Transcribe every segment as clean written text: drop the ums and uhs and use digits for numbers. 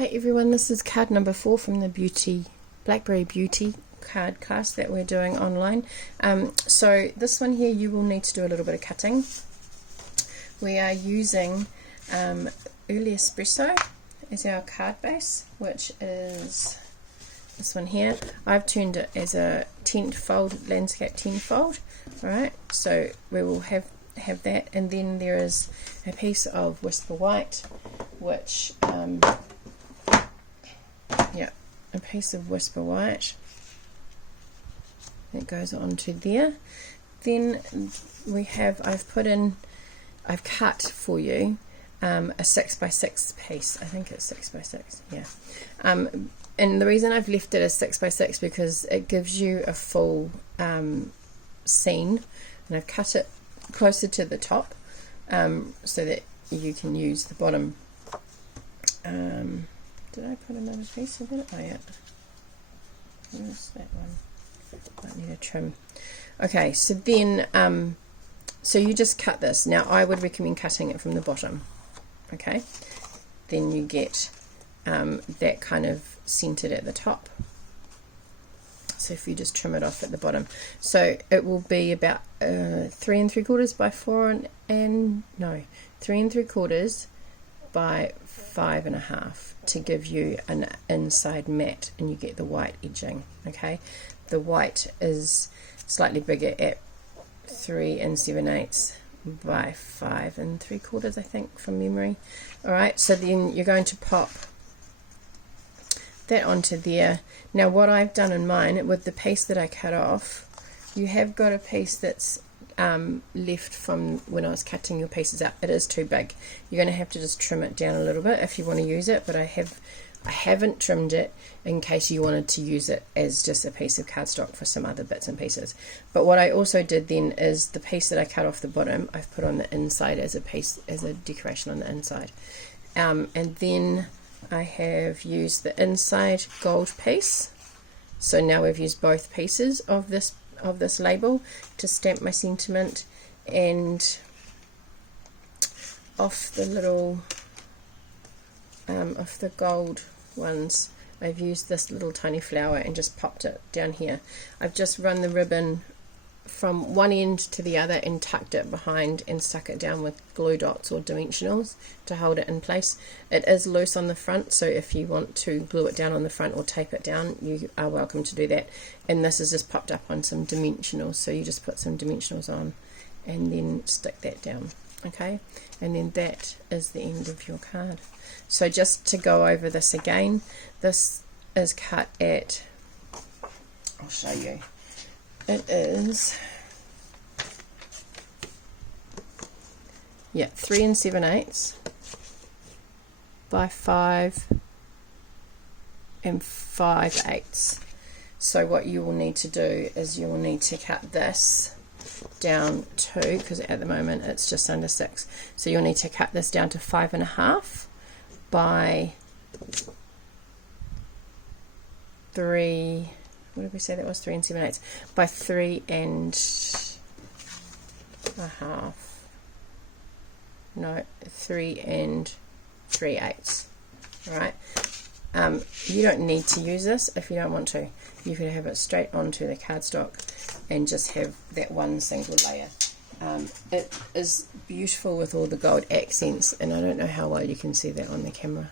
Hi everyone, this is card number 4 from the Blackberry Beauty card class that we're doing online. So this one here you will need to do a little bit of cutting. We are using Early Espresso as our card base, which is this one here. I've turned it as a tent fold, landscape tent fold. Alright, so we will have that, and then there is a piece of Whisper White, which a piece of Whisper White that goes onto there. Then we have, I've cut for you a 6x6 piece. I think it's 6x6, yeah. And the reason I've left it as 6x6 because it gives you a full scene, and I've cut it closer to the top so that you can use the bottom. Did I put another piece of it? Oh yeah. Where's that one? Might need a trim. Okay, so then so you just cut this. Now I would recommend cutting it from the bottom. Okay, then you get that kind of centered at the top. So if you just trim it off at the bottom, so it will be about 3 3/4 by 4 and 3 3/4 by 5 1/2 to give you an inside matte, and you get the white edging. Okay, the white is slightly bigger at 3 7/8 by 5 3/4, I think, from memory. Alright, so then you're going to pop that onto there. Now what I've done in mine, with the piece that I cut off, you have got a piece that's left from when I was cutting your pieces up. It is too big. You're going to have to just trim it down a little bit if you want to use it, but I haven't trimmed it in case you wanted to use it as just a piece of cardstock for some other bits and pieces. But what I also did then is the piece that I cut off the bottom, I've put on the inside as a piece, as a decoration on the inside. And then I have used the inside gold piece. So now we've used both pieces of this label to stamp my sentiment, and off the little off the gold ones I've used this little tiny flower and just popped it down here. I've just run the ribbon from one end to the other and tucked it behind and stuck it down with glue dots or dimensionals to hold it in place. It is loose on the front, so if you want to glue it down on the front or tape it down, you are welcome to do that. And this is just popped up on some dimensionals, so you just put some dimensionals on and then stick that down. Okay, and then that is the end of your card. So just to go over this again, this is cut at, I'll show you, it is 3 7/8 by 5 5/8. So what you will need to do is you will need to cut this down to, because at the moment it's just under 6, so you'll need to cut this down to 5 1/2 by 3, what did we say that was, 3 7/8 by 3 1/2, no, 3 3/8. Alright, you don't need to use this if you don't want to. You can have it straight onto the cardstock and just have that one single layer. It is beautiful with all the gold accents, and I don't know how well you can see that on the camera,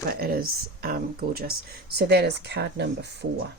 but it is gorgeous. So that is card number 4.